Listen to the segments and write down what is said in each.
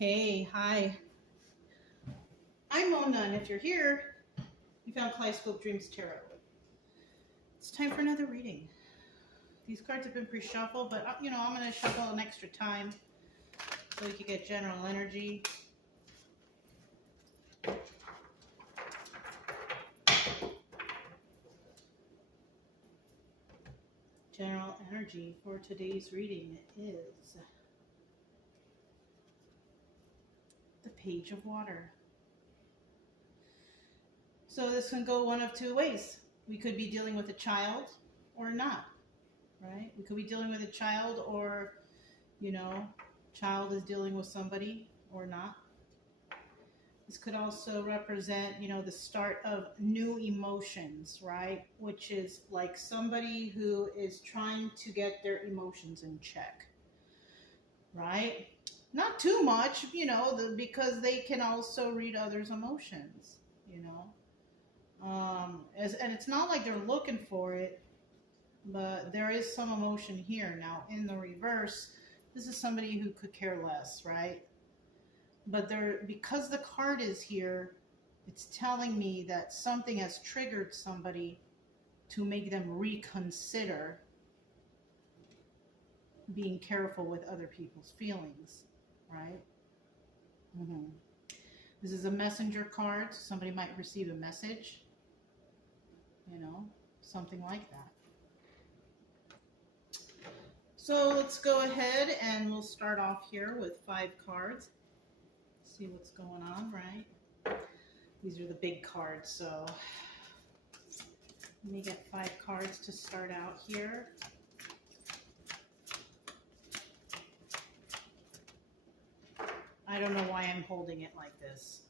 Hey, hi. I'm Mona, and if you're here, you found Kaleidoscope Dreams Tarot. It's time for another reading. These cards have been pre-shuffled, but I'm going to shuffle an extra time so we can get general energy. General energy for today's reading is the Page of Water. So this can go one of two ways. We could be dealing with a child or not, right? We could be dealing with a child or, child is dealing with somebody or not. This could also represent, the start of new emotions, right? Which is like somebody who is trying to get their emotions in check, right? Not too much, because they can also read others' emotions, and it's not like they're looking for it, but there is some emotion here. Now, in the reverse, this is somebody who could care less, right? But because the card is here, it's telling me that something has triggered somebody to make them reconsider being careful with other people's feelings, right? This is a messenger card. So somebody might receive a message, something like that. So let's go ahead and we'll start off here with 5 cards. See what's going on, right? These are the big cards, so let me get 5 cards to start out here. I don't know why I'm holding it like this.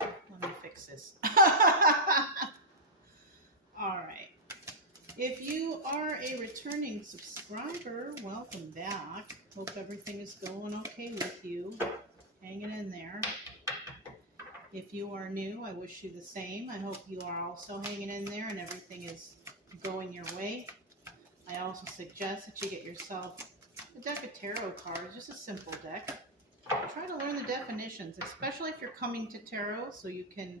Let me fix this. All right. If you are a returning subscriber, welcome back. Hope everything is going okay with you. Hanging in there. If you are new, I wish you the same. I hope you are also hanging in there and everything is going your way. I also suggest that you get yourself a deck of tarot cards, just a simple deck. Try to learn the definitions, especially if you're coming to tarot, so you can,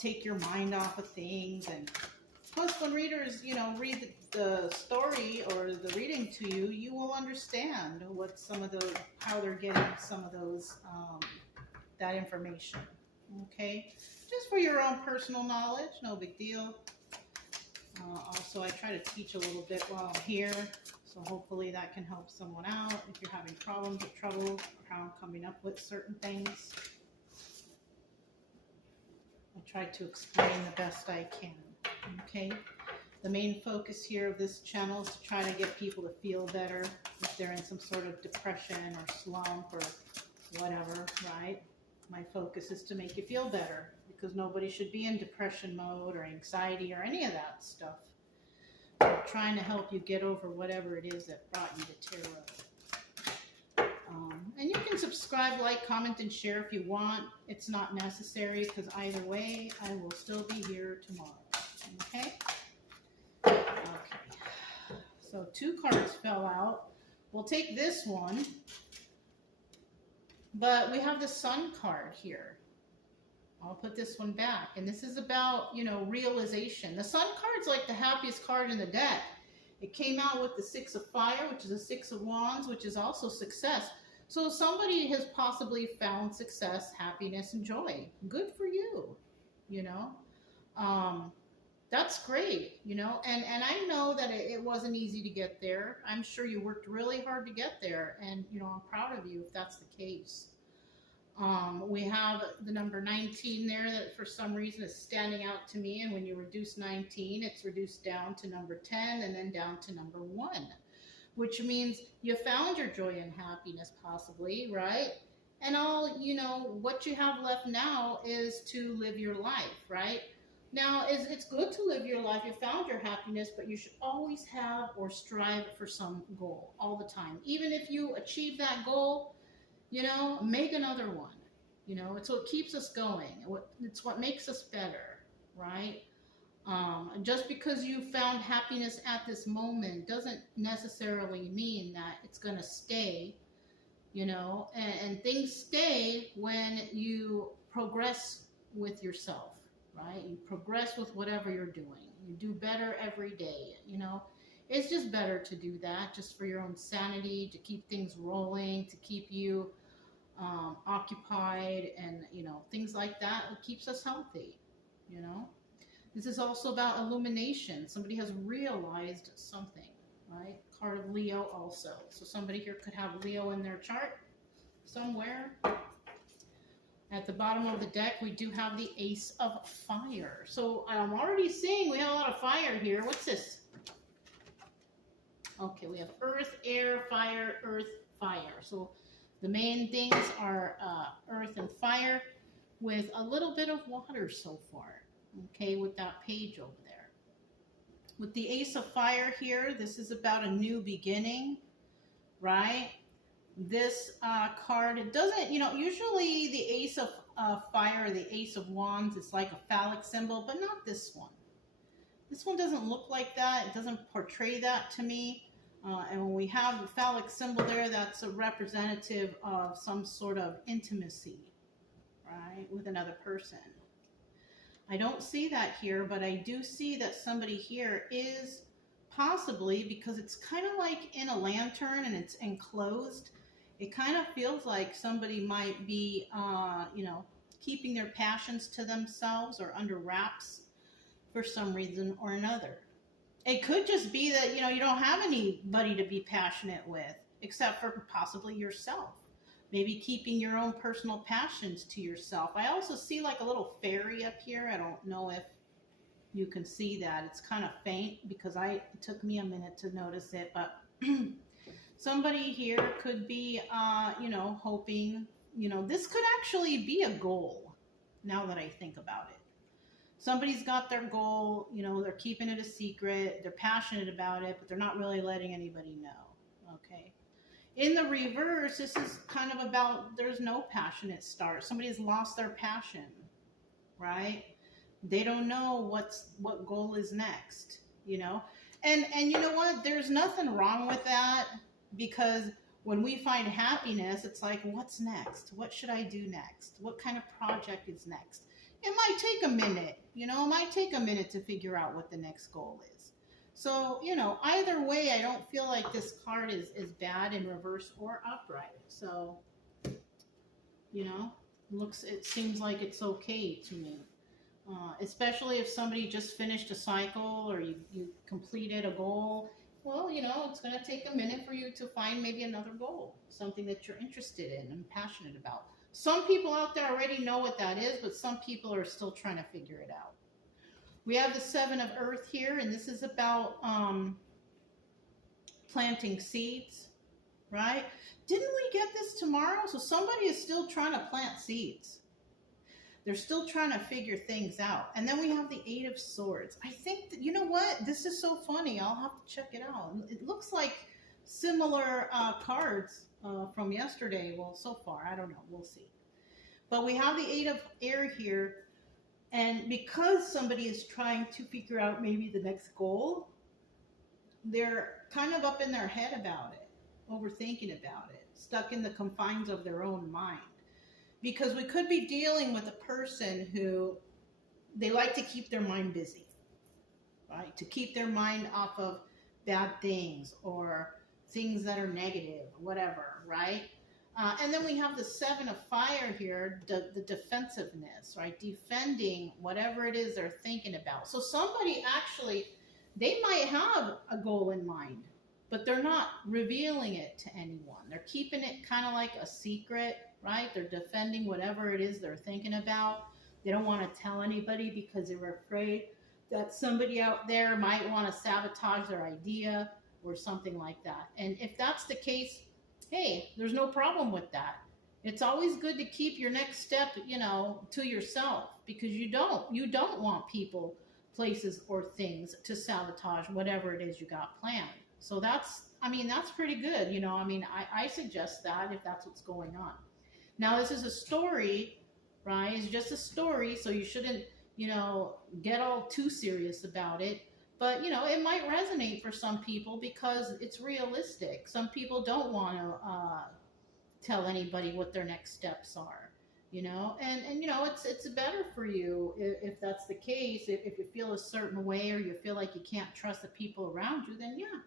take your mind off of things. And plus, when readers, read the story or the reading to you, you will understand what how they're getting some of those, that information. Okay, just for your own personal knowledge, no big deal. Also, I try to teach a little bit while I'm here, so hopefully that can help someone out if you're having problems or trouble or how I'm coming up with certain things. I try to explain the best I can. Okay, the main focus here of this channel is to try to get people to feel better if they're in some sort of depression or slump or whatever, right? My focus is to make you feel better, because nobody should be in depression mode or anxiety or any of that stuff. I'm trying to help you get over whatever it is that brought you to tarot. And you can subscribe, like, comment, and share if you want. It's not necessary, because either way, I will still be here tomorrow. Okay? Okay. So 2 cards fell out. We'll take this one. But we have the Sun card here. I'll put this one back. And this is about, realization. The Sun card's like the happiest card in the deck. It came out with the 6 of Fire, which is a 6 of Wands, which is also success. So somebody has possibly found success, happiness, and joy. Good for you, That's great, and I know that it wasn't easy to get there. I'm sure you worked really hard to get there, and, I'm proud of you if that's the case. We have the number 19 there that for some reason is standing out to me, and when you reduce 19, it's reduced down to number 10 and then down to number 1, which means you found your joy and happiness possibly, right? And all, what you have left now is to live your life, right? Now, it's good to live your life. You found your happiness, but you should always have or strive for some goal all the time. Even if you achieve that goal, make another one. It's what keeps us going. It's what makes us better, right? Just because you found happiness at this moment doesn't necessarily mean that it's going to stay, you know, and things stay when you progress with yourself, right? You progress with whatever you're doing. You do better every day, you know. It's just better to do that just for your own sanity, to keep things rolling, to keep you occupied, and, you know, things like that. It keeps us healthy, you know. This is also about illumination. Somebody has realized something, right? Card of Leo also. So somebody here could have Leo in their chart somewhere. At the bottom of the deck, we do have the Ace of Fire. So I'm already seeing we have a lot of fire here. What's this? Okay, we have Earth, Air, Fire, Earth, Fire. So the main things are Earth and Fire with a little bit of water so far. Okay, with that page over there. With the Ace of Fire here, this is about a new beginning, right? This card, it doesn't, you know, usually the Ace of Fire, the Ace of Wands, is like a phallic symbol, but not this one. This one doesn't look like that. It doesn't portray that to me. And when we have the phallic symbol there, that's a representative of some sort of intimacy, right, with another person. I don't see that here, but I do see that somebody here is possibly, because it's kind of like in a lantern and it's enclosed, it kind of feels like somebody might be, you know, keeping their passions to themselves or under wraps for some reason or another. It could just be that, you know, you don't have anybody to be passionate with except for possibly yourself. Maybe keeping your own personal passions to yourself. I also see like a little fairy up here. I don't know if you can see that. It's kind of faint because it took me a minute to notice it. But somebody here could be, you know, hoping, you know, this could actually be a goal now that I think about it. Somebody's got their goal, you know, they're keeping it a secret. They're passionate about it, but they're not really letting anybody know. Okay. In the reverse, this is kind of about there's no passionate start. Somebody's lost their passion, right? They don't know what goal is next, you know? And you know what? There's nothing wrong with that, because when we find happiness, it's like, what's next? What should I do next? What kind of project is next? It might take a minute, you know, it might take a minute to figure out what the next goal is. So, you know, either way, I don't feel like this card is bad in reverse or upright. So, you know, it seems like it's okay to me. Especially if somebody just finished a cycle or you completed a goal. Well, you know, it's going to take a minute for you to find maybe another goal, something that you're interested in and passionate about. Some people out there already know what that is, but some people are still trying to figure it out. We have the Seven of Earth here, and this is about planting seeds, right? Didn't we get this tomorrow? So somebody is still trying to plant seeds. They're still trying to figure things out. And then we have the Eight of Swords. I think that, you know what? This is so funny. I'll have to check it out. It looks like similar cards from yesterday. Well, so far, I don't know. We'll see. But we have the Eight of Air here. And because somebody is trying to figure out maybe the next goal, they're kind of up in their head about it, overthinking about it, stuck in the confines of their own mind. Because we could be dealing with a person who they like to keep their mind busy, right? To keep their mind off of bad things or things that are negative, whatever, right? And then we have the Seven of Fire here, the defensiveness, right? Defending whatever it is they're thinking about. So somebody actually, they might have a goal in mind, but they're not revealing it to anyone. They're keeping it kind of like a secret, right? They're defending whatever it is they're thinking about. They don't want to tell anybody because they're afraid that somebody out there might want to sabotage their idea or something like that. And if that's the case, hey, there's no problem with that. It's always good to keep your next step, you know, to yourself, because you don't want people, places, or things to sabotage whatever it is you got planned. So that's pretty good. You know, I suggest that if that's what's going on. Now, this is a story, right? It's just a story, so you shouldn't, you know, get all too serious about it. But, you know, it might resonate for some people because it's realistic. Some people don't want to tell anybody what their next steps are, you know, and you know, it's better for you if that's the case. If you feel a certain way or you feel like you can't trust the people around you, then yeah,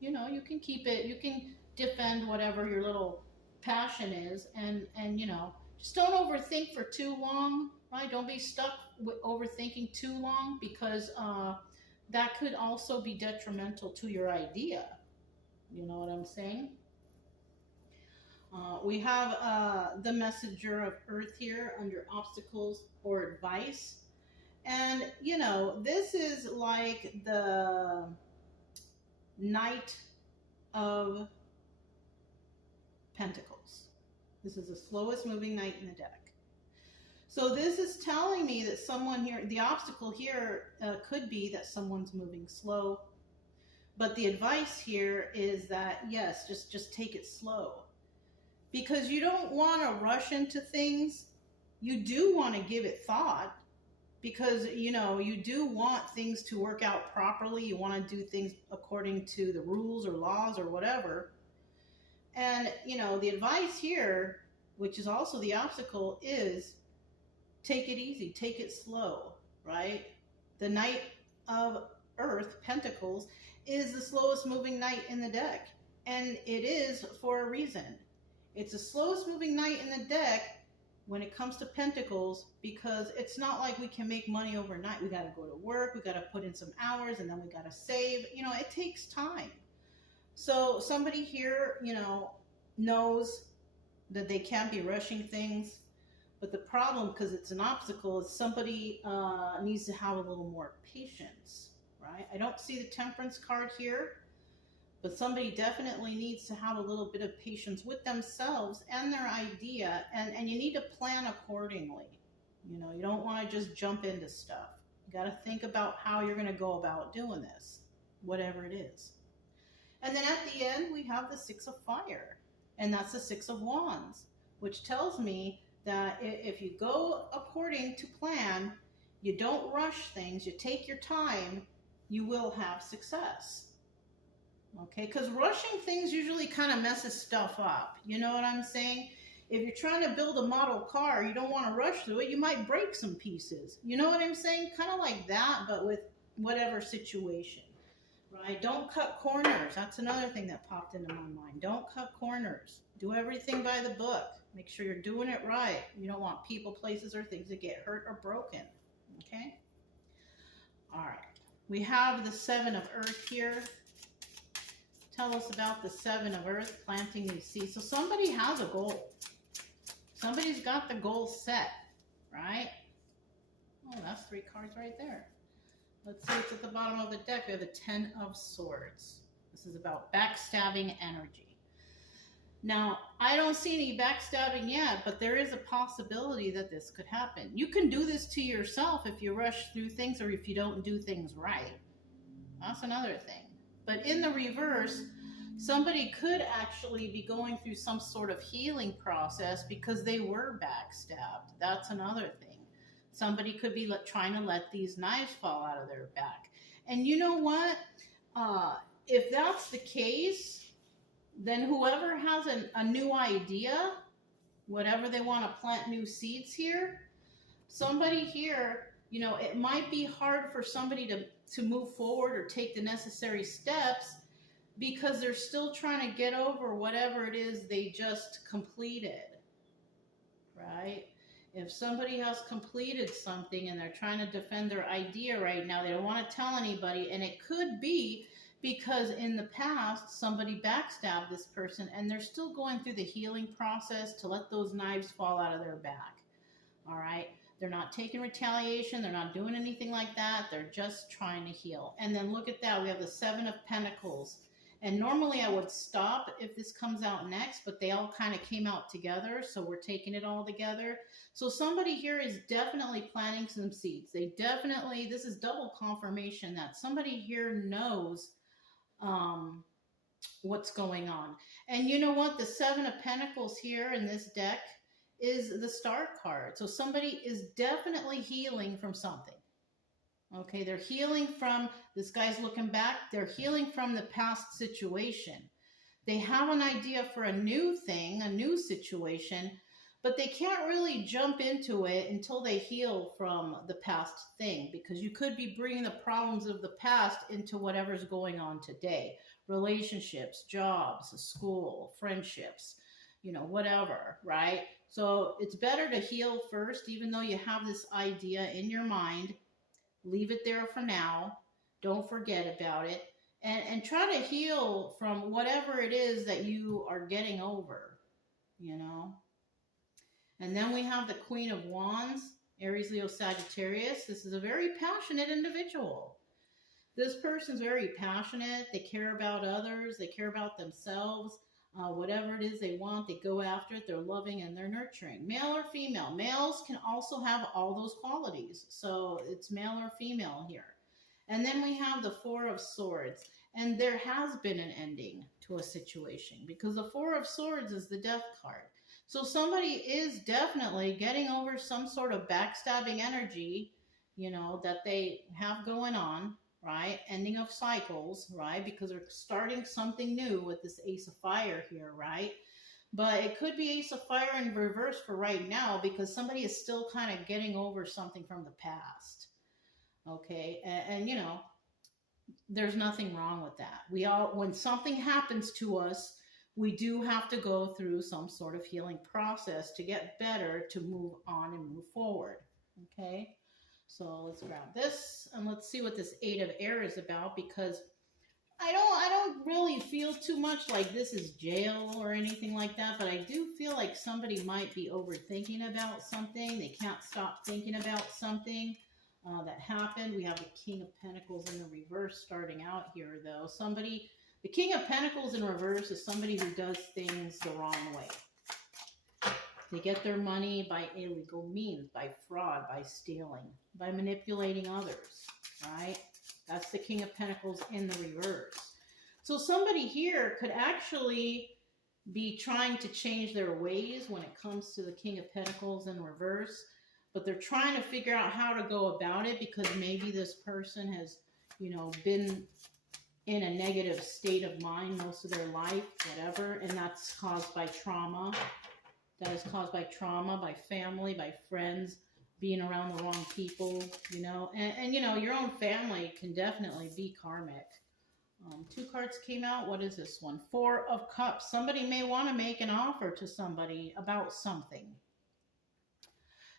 you know, you can keep it, you can defend whatever your little passion is, and you know, just don't overthink for too long, right? Don't be stuck with overthinking too long, because that could also be detrimental to your idea. You know what I'm saying? We have the messenger of earth here under obstacles or advice. And, you know, this is like the Knight of Pentacles. This is the slowest moving knight in the deck. So this is telling me that someone here, the obstacle here could be that someone's moving slow. But the advice here is that, yes, just take it slow. Because you don't want to rush into things. You do want to give it thought. Because, you know, you do want things to work out properly. You want to do things according to the rules or laws or whatever. And, you know, the advice here, which is also the obstacle, is take it easy, take it slow, right? The Knight of Earth, Pentacles, is the slowest moving knight in the deck. And it is for a reason. It's the slowest moving knight in the deck when it comes to Pentacles, because it's not like we can make money overnight. We got to go to work, we got to put in some hours, and then we got to save. You know, it takes time. So somebody here, you know, knows that they can't be rushing things. But the problem, because it's an obstacle, is somebody needs to have a little more patience, right? I don't see the Temperance card here, but somebody definitely needs to have a little bit of patience with themselves and their idea, and you need to plan accordingly. You know, you don't want to just jump into stuff. You got to think about how you're going to go about doing this, whatever it is. And then at the end, we have the Six of Fire, and that's the Six of Wands, which tells me that if you go according to plan, you don't rush things, you take your time, you will have success. Okay, because rushing things usually kind of messes stuff up. You know what I'm saying? If you're trying to build a model car, you don't want to rush through it. You might break some pieces. You know what I'm saying? Kind of like that, but with whatever situation, right? Don't cut corners. That's another thing that popped into my mind. Don't cut corners. Do everything by the book. Make sure you're doing it right. You don't want people, places, or things to get hurt or broken. Okay? All right. We have the Seven of Earth here. Tell us about the Seven of Earth, planting these seeds. So somebody has a goal. Somebody's got the goal set, right? Oh, that's 3 cards right there. Let's see what's at the bottom of the deck. We have the Ten of Swords. This is about backstabbing energy. Now, I don't see any backstabbing yet, but there is a possibility that this could happen. You can do this to yourself if you rush through things or if you don't do things right. That's another thing. But in the reverse, somebody could actually be going through some sort of healing process because they were backstabbed. That's another thing. Somebody could be trying to let these knives fall out of their back. And you know what? If that's the case, then whoever has a new idea, whatever they want to plant new seeds here, somebody here, you know, it might be hard for somebody to move forward or take the necessary steps because they're still trying to get over whatever it is they just completed, right? If somebody has completed something and they're trying to defend their idea right now, they don't want to tell anybody, and it could be because in the past somebody backstabbed this person and they're still going through the healing process to let those knives fall out of their back. All right? They're not taking retaliation. They're not doing anything like that. They're just trying to heal. And then look at that. We have the Seven of Pentacles. And normally I would stop if this comes out next, but they all kind of came out together, so we're taking it all together. So somebody here is definitely planting some seeds. They definitely, this is double confirmation that somebody here knows what's going on. And you know what? The Seven of Pentacles here in this deck is the Star card. So somebody is definitely healing from something. Okay, they're healing from, this guy's looking back, they're healing from the past situation. They have an idea for a new thing, a new situation, but they can't really jump into it until they heal from the past thing, because you could be bringing the problems of the past into whatever's going on today. Relationships, jobs, school, friendships, whatever, right? So it's better to heal first, even though you have this idea in your mind. Leave it there for now. Don't forget about it. And try to heal from whatever it is that you are getting over, you know. And then we have the Queen of Wands, Aries, Leo, Sagittarius. This is a very passionate individual. This person's very passionate. They care about others. They care about themselves. Whatever it is they want, they go after it. They're loving and they're nurturing. Male or female. Males can also have all those qualities. So it's male or female here. And then we have the Four of Swords. And there has been an ending to a situation, because the Four of Swords is the Death card. So somebody is definitely getting over some sort of backstabbing energy, that they have going on, right? Ending of cycles, right? Because they're starting something new with this Ace of Fire here, right? But it could be Ace of Fire in reverse for right now, because somebody is still kind of getting over something from the past. Okay? And there's nothing wrong with that. When something happens to us, we do have to go through some sort of healing process to get better, to move on and move forward. Okay? So let's grab this and let's see what this Eight of Air is about, because I don't really feel too much like this is jail or anything like that, but I do feel like somebody might be overthinking about something. They can't stop thinking about something that happened. We have the King of Pentacles in the reverse starting out here, though. The King of Pentacles in reverse is somebody who does things the wrong way. They get their money by illegal means, by fraud, by stealing, by manipulating others, right? That's the King of Pentacles in the reverse. So somebody here could actually be trying to change their ways when it comes to the King of Pentacles in reverse, but they're trying to figure out how to go about it, because maybe this person has, been in a negative state of mind most of their life, whatever, and that's caused by trauma. That is caused by trauma, by family, by friends, being around the wrong people, and your own family can definitely be karmic. Two cards came out. What is this one? Four of Cups. Somebody may want to make an offer to somebody about something.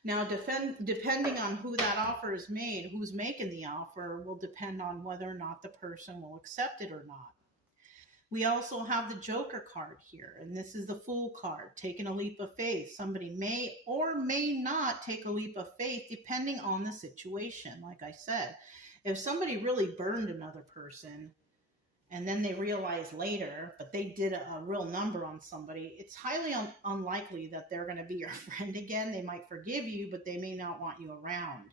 Now, depending on who that offer is made, who's making the offer, will depend on whether or not the person will accept it or not. We also have the Joker card here, and this is the Fool card, taking a leap of faith. Somebody may or may not take a leap of faith depending on the situation. Like I said, if somebody really burned another person and then they realize later, but they did a real number on somebody, it's highly unlikely that they're going to be your friend again. They might forgive you, but they may not want you around,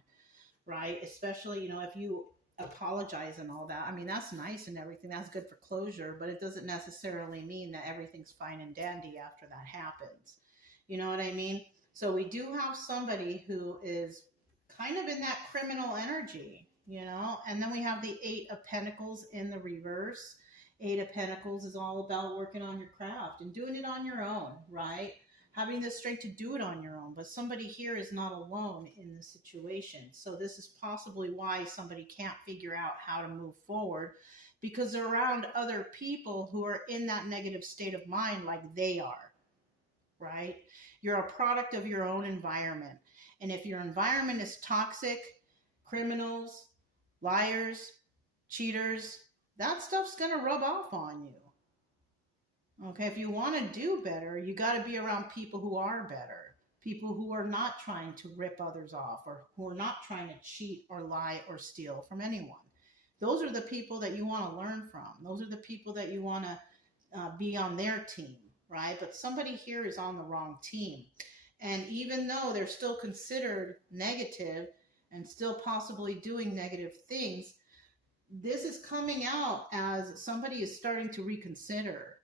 right? Especially, if you apologize and all that. I mean, that's nice and everything. That's good for closure, but it doesn't necessarily mean that everything's fine and dandy after that happens. You know what I mean? So we do have somebody who is kind of in that criminal energy, and then we have the Eight of Pentacles in the reverse. Eight of Pentacles is all about working on your craft and doing it on your own, right? Having the strength to do it on your own. But somebody here is not alone in the situation. So this is possibly why somebody can't figure out how to move forward, because they're around other people who are in that negative state of mind like they are, right? You're a product of your own environment. And if your environment is toxic, criminals, liars, cheaters, that stuff's going to rub off on you. Okay, if you want to do better, you got to be around people who are better. People who are not trying to rip others off, or who are not trying to cheat or lie or steal from anyone. Those are the people that you want to learn from. Those are the people that you want to be on their team, right? But somebody here is on the wrong team. And even though they're still considered negative and still possibly doing negative things, this is coming out as somebody is starting to reconsider.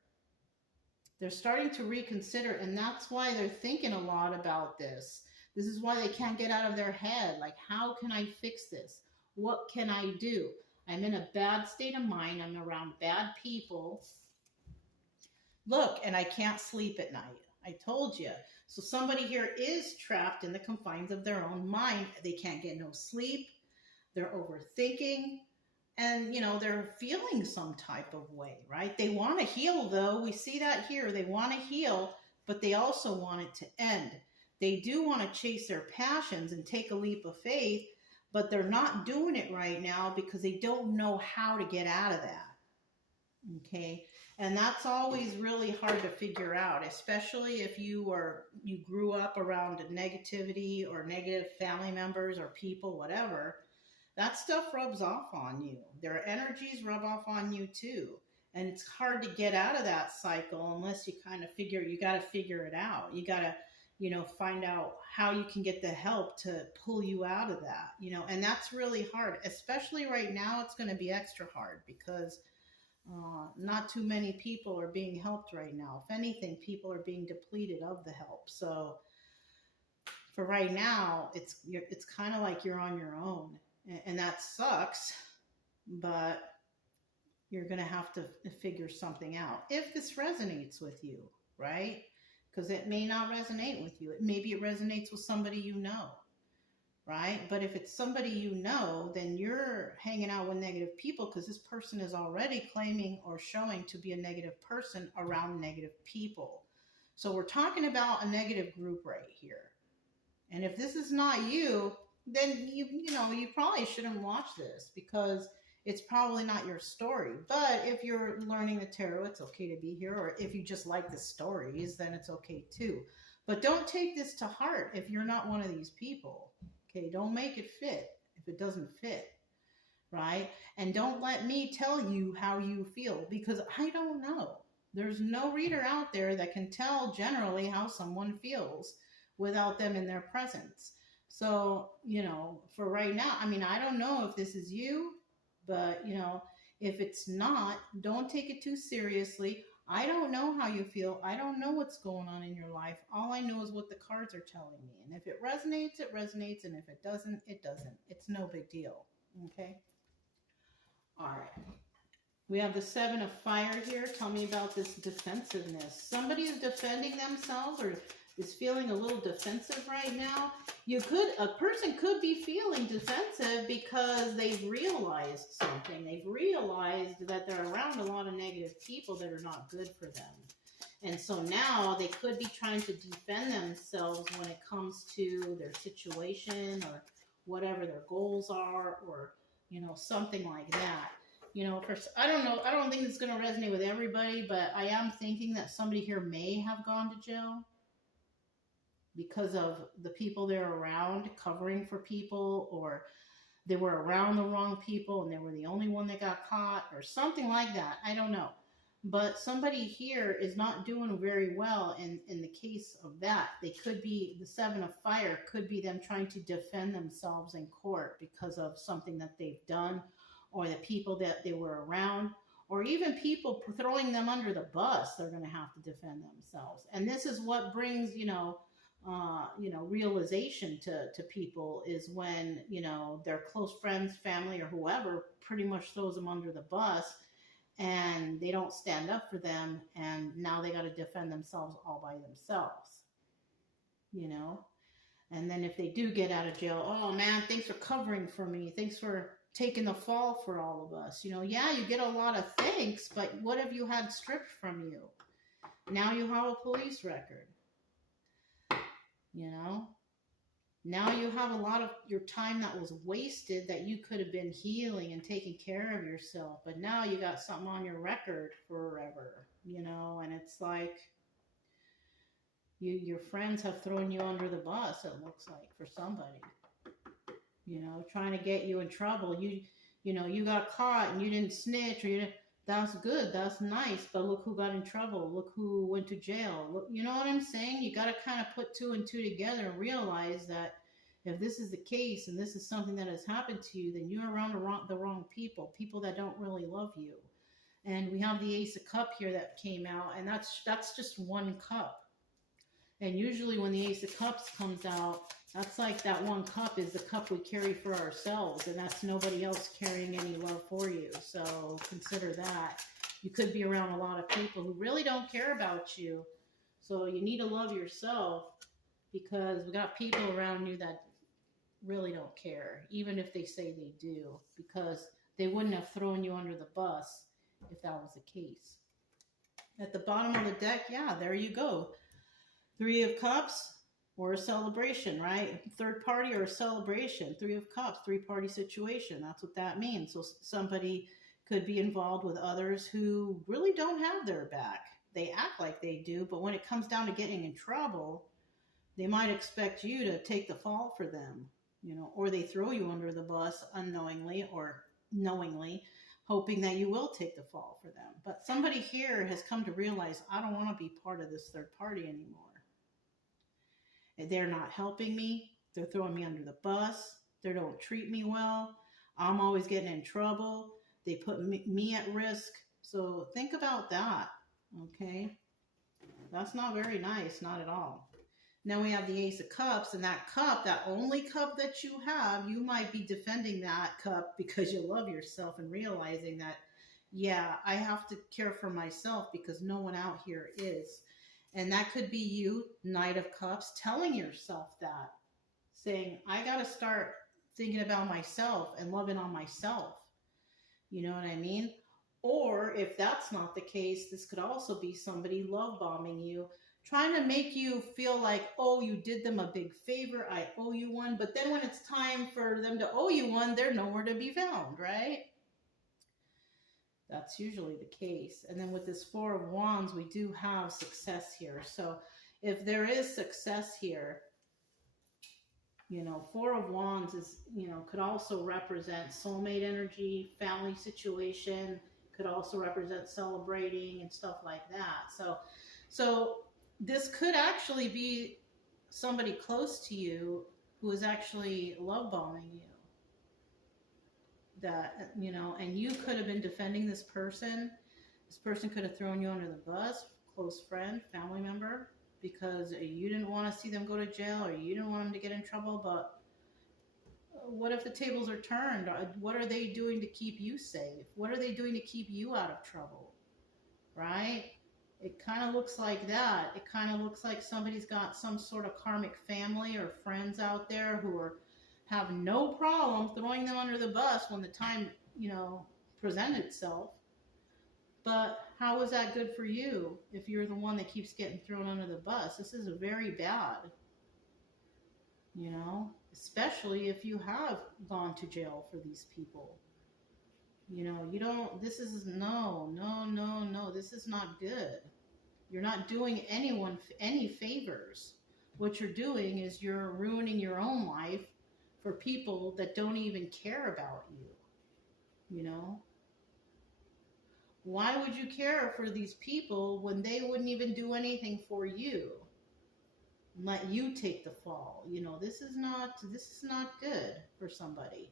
They're starting to reconsider, and that's why they're thinking a lot about this. This is why they can't get out of their head. Like, how can I fix this? What can I do? I'm in a bad state of mind. I'm around bad people. Look, and I can't sleep at night. I told you. So somebody here is trapped in the confines of their own mind. They can't get no sleep. They're overthinking. And, they're feeling some type of way, right? They want to heal, though. We see that here. They want to heal, but they also want it to end. They do want to chase their passions and take a leap of faith, but they're not doing it right now because they don't know how to get out of that. Okay. And that's always really hard to figure out, especially if you grew up around negativity or negative family members or people, whatever. That stuff rubs off on you. Their energies rub off on you too. And it's hard to get out of that cycle unless you kind of you got to figure it out. You got to, find out how you can get the help to pull you out of that, and that's really hard. Especially right now, it's going to be extra hard because not too many people are being helped right now. If anything, people are being depleted of the help. So for right now, it's kind of like you're on your own. And that sucks, but you're going to have to figure something out. If this resonates with you, right? Because it may not resonate with you. Maybe it resonates with somebody you know, right? But if it's somebody you know, then you're hanging out with negative people because this person is already claiming or showing to be a negative person around negative people. So we're talking about a negative group right here. And if this is not you, then you probably shouldn't watch this because it's probably not your story. But if you're learning the tarot, it's okay to be here. Or if you just like the stories, then it's okay too. But don't take this to heart if you're not one of these people. Okay, don't make it fit if it doesn't fit, right? And don't let me tell you how you feel because I don't know. There's no reader out there that can tell generally how someone feels without them in their presence. So, for right now, I don't know if this is you, but, if it's not, don't take it too seriously. I don't know how you feel. I don't know what's going on in your life. All I know is what the cards are telling me. And if it resonates, it resonates. And if it doesn't, it doesn't. It's no big deal. Okay? All right. We have the 7 of Fire here. Tell me about this defensiveness. Somebody is defending themselves or is feeling a little defensive right now. A person could be feeling defensive because they've realized something. They've realized that they're around a lot of negative people that are not good for them. And so now they could be trying to defend themselves when it comes to their situation or whatever their goals are or, something like that. I don't know. I don't think it's going to resonate with everybody, but I am thinking that somebody here may have gone to jail because of the people they're around covering for people, or they were around the wrong people and they were the only one that got caught or something like that. I don't know. But somebody here is not doing very well in the case of that. They could be, the 7 of Fire could be them trying to defend themselves in court because of something that they've done or the people that they were around, or even people throwing them under the bus. They're going to have to defend themselves. And this is what brings, realization to people is when, their close friends, family, or whoever pretty much throws them under the bus and they don't stand up for them. And now they got to defend themselves all by themselves, and then if they do get out of jail, oh man, thanks for covering for me. Thanks for taking the fall for all of us. Yeah, you get a lot of thanks, but what have you had stripped from you? Now you have a police record. Now you have a lot of your time that was wasted that you could have been healing and taking care of yourself. But now you got something on your record forever, and it's like your friends have thrown you under the bus, it looks like, for somebody, trying to get you in trouble. You got caught and you didn't snitch, or that's good, that's nice, but look who got in trouble, look who went to jail. Look, you know what I'm saying? You got to kind of put 2 and 2 together and realize that if this is the case and this is something that has happened to you, then you're around the wrong people that don't really love you. And we have the Ace of Cups here that came out, and that's just one cup. And usually when the Ace of Cups comes out, that's like that one cup is the cup we carry for ourselves, and that's nobody else carrying any love for you. So consider that. You could be around a lot of people who really don't care about you. So you need to love yourself, because we got people around you that really don't care, even if they say they do, because they wouldn't have thrown you under the bus if that was the case. At the bottom of the deck, yeah, there you go. 3 of Cups or a celebration, right? Third party or a celebration. 3 of Cups, 3-party situation. That's what that means. So somebody could be involved with others who really don't have their back. They act like they do, but when it comes down to getting in trouble, they might expect you to take the fall for them, or they throw you under the bus unknowingly or knowingly, hoping that you will take the fall for them. But somebody here has come to realize, I don't want to be part of this third party anymore. They're not helping me. They're throwing me under the bus. They don't treat me well. I'm always getting in trouble. They put me at risk. So think about that, okay? That's not very nice, not at all. Now we have the Ace of Cups, and that cup, that only cup that you have, you might be defending that cup because you love yourself and realizing that, yeah, I have to care for myself because no one out here is. And that could be you, Knight of Cups, telling yourself that, saying, I got to start thinking about myself and loving on myself. You know what I mean? Or if that's not the case, this could also be somebody love bombing you, trying to make you feel like, oh, you did them a big favor, I owe you one. But then when it's time for them to owe you one, they're nowhere to be found, right? That's usually the case. And then with this 4 of Wands, we do have success here. So if there is success here, 4 of Wands is, could also represent soulmate energy, family situation, could also represent celebrating and stuff like that. So this could actually be somebody close to you who is actually love bombing you. That, and you could have been defending this person. This person could have thrown you under the bus, close friend, family member, because you didn't want to see them go to jail or you didn't want them to get in trouble. But what if the tables are turned? What are they doing to keep you safe? What are they doing to keep you out of trouble? Right? It kind of looks like that. It kind of looks like somebody's got some sort of karmic family or friends out there who have no problem throwing them under the bus when the time, presents itself. But how is that good for you if you're the one that keeps getting thrown under the bus? This is very bad, especially if you have gone to jail for these people. This is, no, this is not good. You're not doing anyone any favors. What you're doing is you're ruining your own life for people that don't even care about you. Why would you care for these people when they wouldn't even do anything for you? Let you take the fall. This is not good for somebody.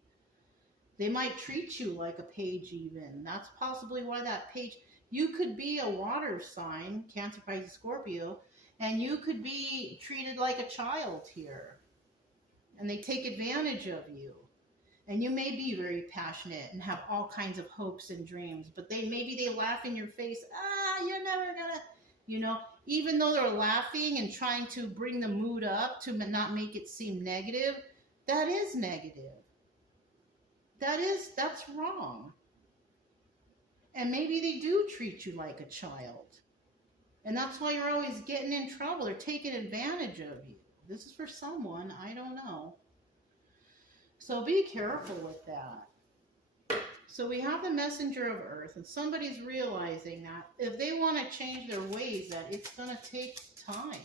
They might treat you like a page even. That's possibly why that page, you could be a water sign, Cancer, Pisces, Scorpio, and you could be treated like a child here. And they take advantage of you. And you may be very passionate and have all kinds of hopes and dreams, but maybe they laugh in your face. You're never gonna, even though they're laughing and trying to bring the mood up to not make it seem negative, that is negative. That's wrong. And maybe they do treat you like a child. And that's why you're always getting in trouble. They're taking advantage of you. This is for someone, I don't know. So be careful with that. So we have the Messenger of Earth, and somebody's realizing that if they want to change their ways, that it's going to take time.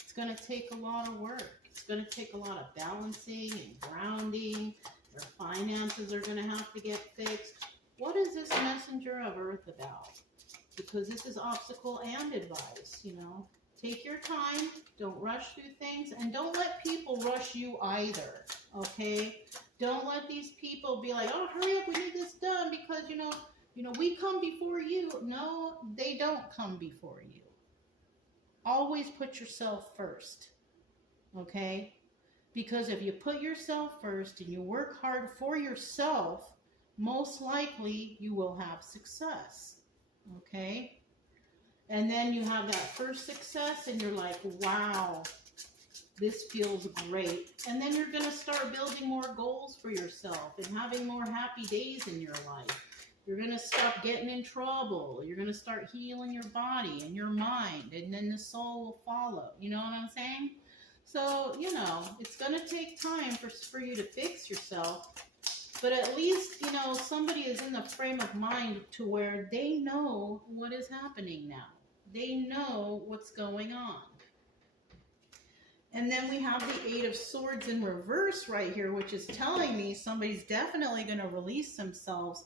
It's going to take a lot of work. It's going to take a lot of balancing and grounding. Their finances are going to have to get fixed. What is this Messenger of Earth about? Because this is obstacle and advice, Take your time. Don't rush through things. And don't let people rush you either, okay? Don't let these people be like, oh, hurry up, we need this done because, we come before you. No, they don't come before you. Always put yourself first, okay? Because if you put yourself first and you work hard for yourself, most likely you will have success, okay? And then you have that first success and you're like, wow, this feels great. And then you're going to start building more goals for yourself and having more happy days in your life. You're going to stop getting in trouble. You're going to start healing your body and your mind, and then the soul will follow. You know what I'm saying? So, you know, it's going to take time for you to fix yourself. But at least, you know, somebody is in the frame of mind to where they know what is happening now. They know what's going on. And then we have the Eight of Swords in reverse right here, which is telling me somebody's definitely going to release themselves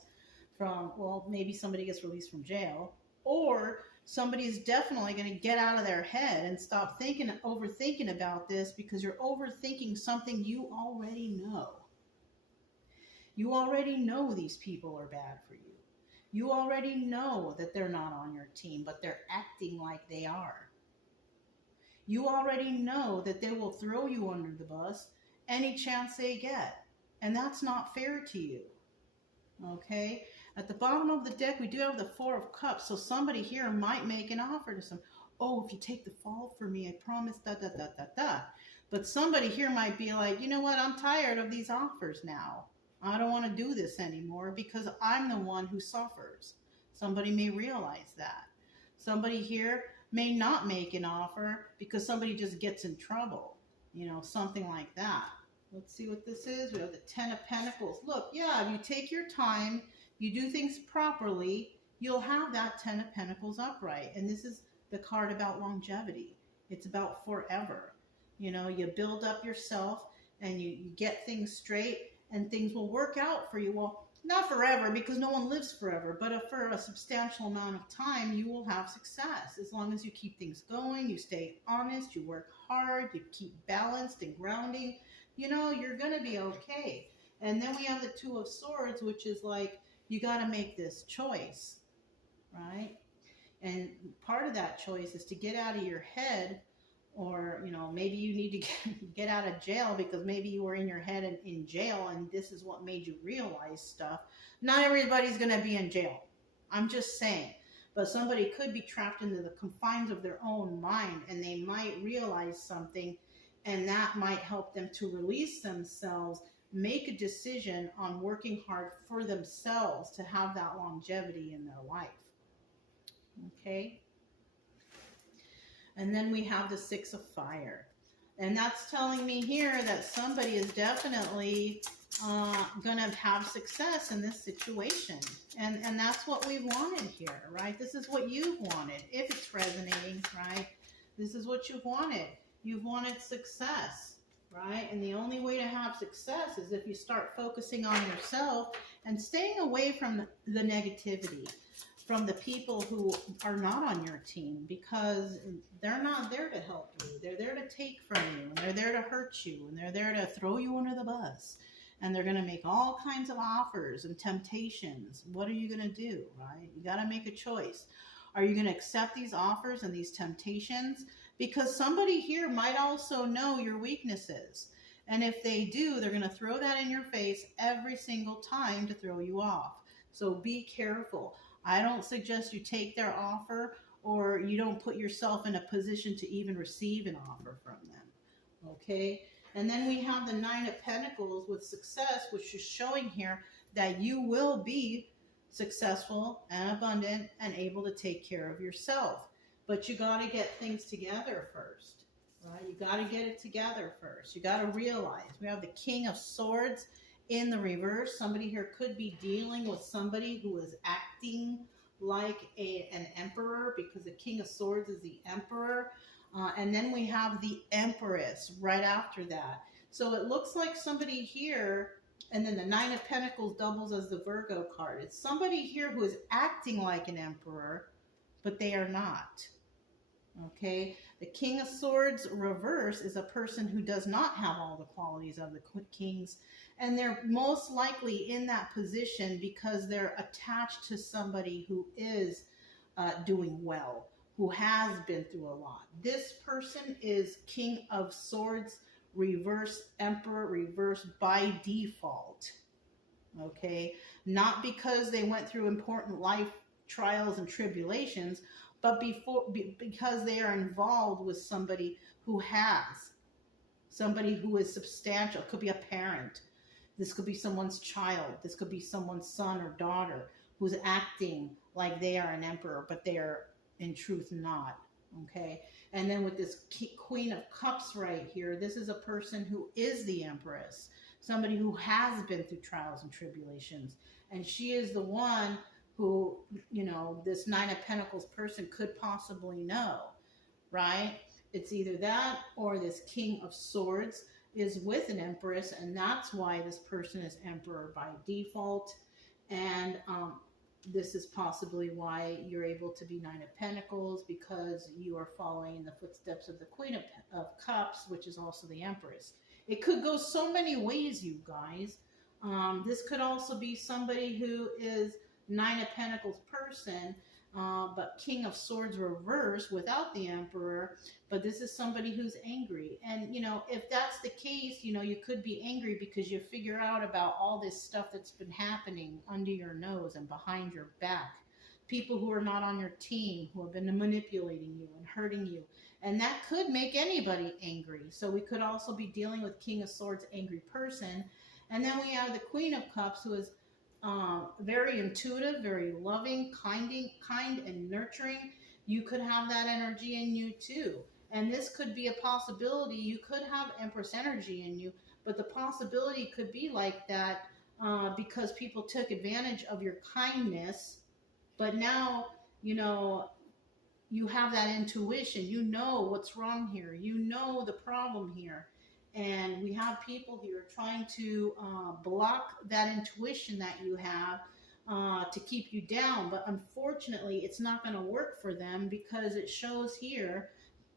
from, well, maybe somebody gets released from jail, or somebody is definitely going to get out of their head and stop overthinking about this, because you're overthinking something you already know. You already know these people are bad for you. You already know that they're not on your team, but they're acting like they are. You already know that they will throw you under the bus any chance they get. And that's not fair to you. Okay? At the bottom of the deck, we do have the Four of Cups. So somebody here might make an offer to some, oh, if you take the fall for me, I promise, da, da, da, da, da. But somebody here might be like, you know what? I'm tired of these offers now. I don't want to do this anymore because I'm the one who suffers. Somebody may realize that. Somebody here may not make an offer because somebody just gets in trouble. You know, something like that. Let's see what this is. We have the Ten of Pentacles. Look, yeah, if you take your time, you do things properly, you'll have that Ten of Pentacles upright. And this is the card about longevity. It's about forever. You know, you build up yourself and you get things straight and things will work out for you. Well, not forever, because no one lives forever, but for a substantial amount of time, you will have success. As long as you keep things going, you stay honest, you work hard, you keep balanced and grounding, you know, you're going to be okay. And then we have the Two of Swords, which is like, you got to make this choice, right? And part of that choice is to get out of your head, or, you know, maybe you need to get out of jail because maybe you were in your head in jail and this is what made you realize stuff. Not everybody's going to be in jail. I'm just saying. But somebody could be trapped into the confines of their own mind and they might realize something, and that might help them to release themselves, make a decision on working hard for themselves to have that longevity in their life. Okay? And then we have the Six of Fire. And that's telling me here that somebody is definitely going to have success in this situation. And that's what we wanted here, right? This is what you've wanted, if it's resonating, right? This is what you've wanted. You've wanted success, right? And the only way to have success is if you start focusing on yourself and staying away from the negativity, from the people who are not on your team, because they're not there to help you. They're there to take from you, and they're there to hurt you, and they're there to throw you under the bus. And they're going to make all kinds of offers and temptations. What are you going to do, right? You got to make a choice. Are you going to accept these offers and these temptations? Because somebody here might also know your weaknesses. And if they do, they're going to throw that in your face every single time to throw you off. So be careful. I don't suggest you take their offer, or you don't put yourself in a position to even receive an offer from them. Okay? And then we have the Nine of Pentacles with success, which is showing here that you will be successful and abundant and able to take care of yourself. But you got to get things together first, right? You got to get it together first. You got to realize we have the King of Swords in the reverse. Somebody here could be dealing with somebody who is acting like an emperor, because the King of Swords is the emperor. And then we have the Empress right after that. So it looks like somebody here, and then the Nine of Pentacles doubles as the Virgo card. It's somebody here who is acting like an emperor, but they are not. Okay? The King of Swords reverse is a person who does not have all the qualities of the kings, and they're most likely in that position because they're attached to somebody who is doing well, who has been through a lot. This person is King of Swords reverse, Emperor reverse by default. Okay? Not because they went through important life trials and tribulations, but because they are involved with somebody who is substantial. It could be a parent. This could be someone's child. This could be someone's son or daughter who's acting like they are an emperor, but they are in truth not. Okay. And then with this Queen of Cups right here, this is a person who is the Empress, somebody who has been through trials and tribulations. And she is the one who, you know, this Nine of Pentacles person could possibly know, right? It's either that or this King of Swords is with an Empress, and that's why this person is Emperor by default. And this is possibly why you're able to be Nine of Pentacles, because you are following in the footsteps of the Queen of Cups, which is also the Empress. It could go so many ways, you guys. This could also be somebody who is Nine of Pentacles person, but King of Swords reverse without the Emperor. But this is somebody who's angry. And, you know, if that's the case, you know, you could be angry because you figure out about all this stuff that's been happening under your nose and behind your back. People who are not on your team, who have been manipulating you and hurting you. And that could make anybody angry. So we could also be dealing with King of Swords, angry person. And then we have the Queen of Cups, who is very intuitive, very loving, kind and nurturing. You could have that energy in you too. And this could be a possibility. You could have Empress energy in you, but the possibility could be like that because people took advantage of your kindness. But now, you know, you have that intuition. You know what's wrong here. You know the problem here. And we have people here trying to block that intuition that you have to keep you down. But unfortunately, it's not going to work for them, because it shows here,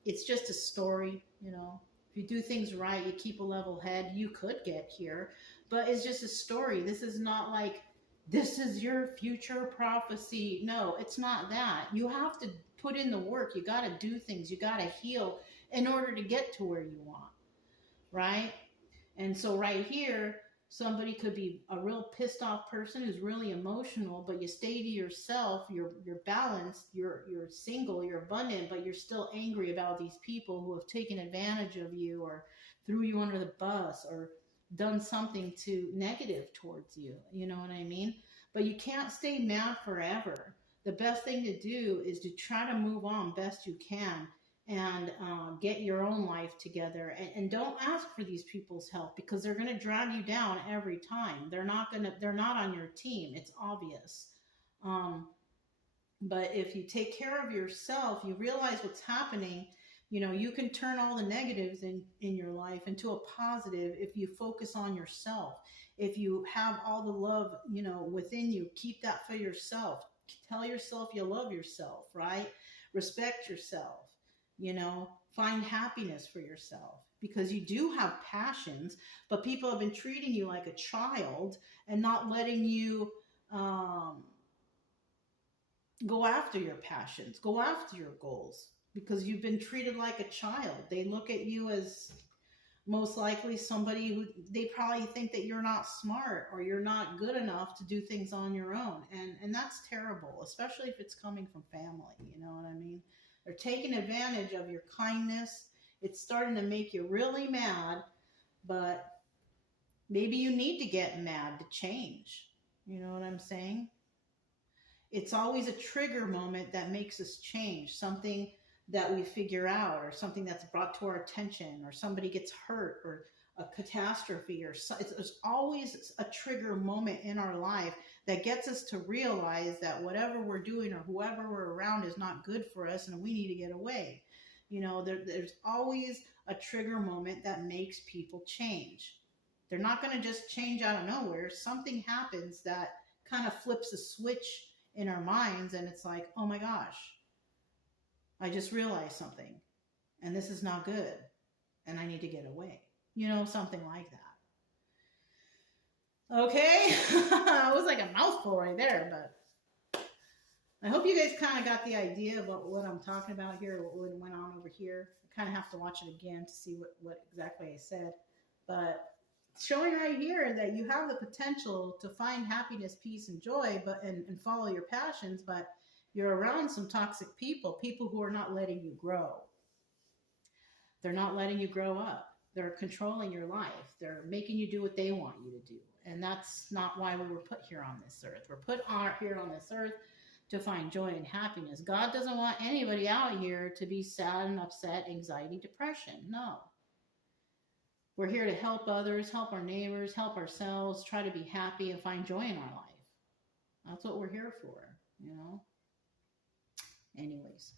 it's just a story. You know, if you do things right, you keep a level head, you could get here. But it's just a story. This is not like, this is your future prophecy. No, it's not that. You have to put in the work. You got to do things. You got to heal in order to get to where you want. Right? And so right here, somebody could be a real pissed off person who's really emotional, but you stay to yourself, you're balanced, you're single, you're abundant, but you're still angry about these people who have taken advantage of you or threw you under the bus or done something to negative towards you. You know what I mean? But you can't stay mad forever. The best thing to do is to try to move on best you can and get your own life together. And don't ask for these people's help, because they're going to drag you down every time. They're not on your team. It's obvious. But if you take care of yourself, you realize what's happening. You know, you can turn all the negatives in your life into a positive if you focus on yourself. If you have all the love, you know, within you, keep that for yourself. Tell yourself you love yourself, right? Respect yourself. You know, find happiness for yourself, because you do have passions, but people have been treating you like a child and not letting you go after your passions, go after your goals, because you've been treated like a child. They look at you as most likely somebody who they probably think that you're not smart or you're not good enough to do things on your own. And that's terrible, especially if it's coming from family. You know what I mean? They're taking advantage of your kindness. It's starting to make you really mad, but maybe you need to get mad to change. You know what I'm saying? It's always a trigger moment that makes us change. Something that we figure out, or something that's brought to our attention, or somebody gets hurt, or a catastrophe, or it's always a trigger moment in our life that gets us to realize that whatever we're doing or whoever we're around is not good for us and we need to get away. You know, there's always a trigger moment that makes people change. They're not going to just change out of nowhere. Something happens that kind of flips a switch in our minds, and it's like, oh my gosh, I just realized something, and this is not good, and I need to get away. You know, something like that. Okay, it was like a mouthful right there, but I hope you guys kind of got the idea of what I'm talking about here, what went on over here. I kind of have to watch it again to see what exactly I said, but it's showing right here that you have the potential to find happiness, peace, and joy, and follow your passions, but You're around some toxic people, people who are not letting you grow. They're not letting you grow up. They're controlling your life. They're making you do what they want you to do. And that's not why we were put here on this earth. We're put here on this earth to find joy and happiness. God doesn't want anybody out here to be sad and upset, anxiety, depression. No. We're here to help others, help our neighbors, help ourselves, try to be happy and find joy in our life. That's what we're here for, you know. Anyways,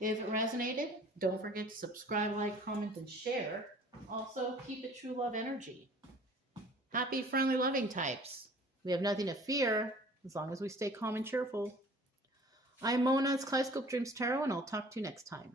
if it resonated, don't forget to subscribe, like, comment, and share. Also, keep it true love energy. Happy, friendly, loving types. We have nothing to fear as long as we stay calm and cheerful. I'm Mona's Kaleidoscope Dreams Tarot, and I'll talk to you next time.